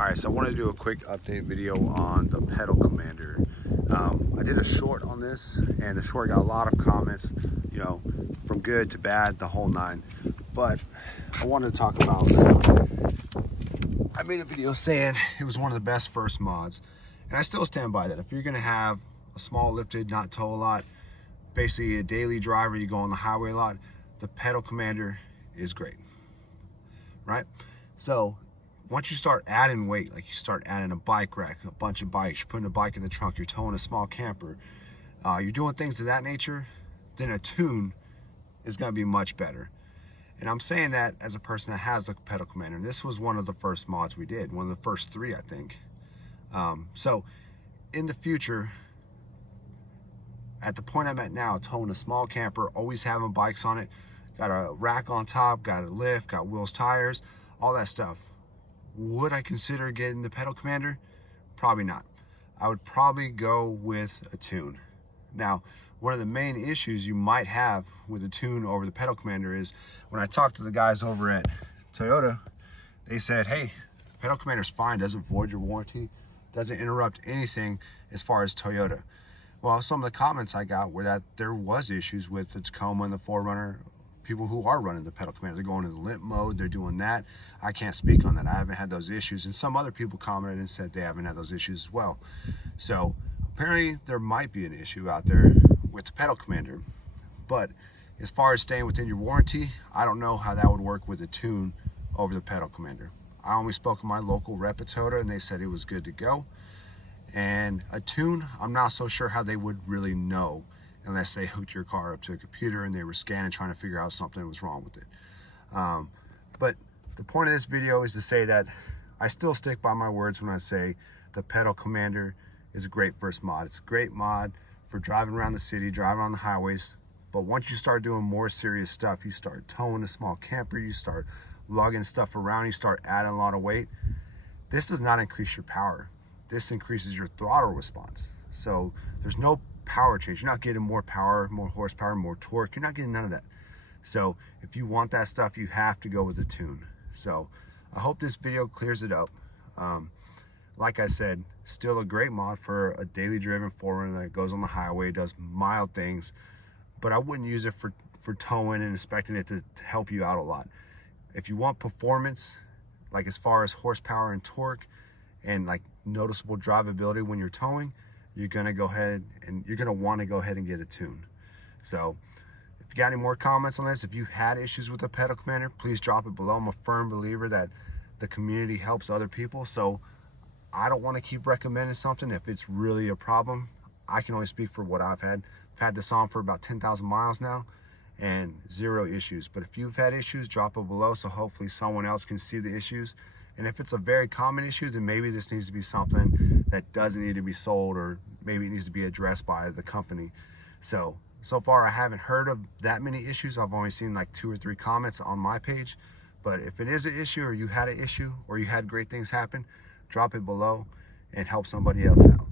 Alright, so I want to do a quick update video on the pedal commander. I did a short on this, and the short got a lot of comments, from good to bad, the whole nine. But I wanted to talk about, I made a video saying it was one of the best first mods, and I still stand by that. If you're going to have a small lifted, not tow a lot, basically a daily driver, you go on the highway a lot, the pedal commander is great, right? So once you start adding weight, like you start adding a bike rack, a bunch of bikes, you're putting a bike in the trunk, you're towing a small camper, you're doing things of that nature, then a tune is going to be much better. And I'm saying that as a person that has a pedal commander. And this was one of the first mods we did, one of the first three, I think. So in the future, at the point I'm at now, towing a small camper, always having bikes on it, got a rack on top, got a lift, got wheels, tires, all that stuff. Would I consider getting the pedal commander? Probably not. I would probably go with a tune. Now, one of the main issues you might have with a tune over the pedal commander is when I talked to the guys over at Toyota, they said, hey, pedal commander's fine, doesn't void your warranty, doesn't interrupt anything as far as Toyota. Well, some of the comments I got were that there was issues with the Tacoma and the 4Runner. People who are running the pedal commander, they're going into limp mode, they're doing that. I can't speak on that. I haven't had those issues. And some other people commented and said they haven't had those issues as well. So apparently there might be an issue out there with the pedal commander. But as far as staying within your warranty, I don't know how that would work with a tune over the pedal commander. I only spoke to my local rep at Toyota and they said it was good to go. And a tune, I'm not so sure how they would really know unless they hooked your car up to a computer and they were scanning trying to figure out something was wrong with it. But the point of this video is to say that I still stick by my words when I say the pedal commander is a great first mod. It's a great mod for driving around the city, driving on the highways. But once you start doing more serious stuff, you start towing a small camper, you start lugging stuff around, you start adding a lot of weight, this does not increase your power. This increases your throttle response. So there's no power change. You're not getting more power, more horsepower, more torque. You're not getting none of that. So if you want that stuff, you have to go with a tune. So I hope this video clears it up. Like I said, still a great mod for a daily driven 4Runner that goes on the highway, does mild things, but I wouldn't use it for towing and expecting it to help you out a lot. If you want performance, like as far as horsepower and torque and like noticeable drivability when you're towing, you're gonna go ahead and you're gonna want to go ahead and get a tune. So if you got any more comments on this, if you had issues with the pedal commander, please drop it below. I'm a firm believer that the community helps other people, so I don't want to keep recommending something if it's really a problem. I can only speak for what I've had. I've had this on for about 10,000 miles now and zero issues. But if you've had issues, drop it below so hopefully someone else can see the issues. And if it's a very common issue, then maybe this needs to be something that doesn't need to be sold, or maybe it needs to be addressed by the company. So far I haven't heard of that many issues. I've only seen like 2 or 3 comments on my page. But if it is an issue, or you had an issue, or you had great things happen, drop it below and help somebody else out.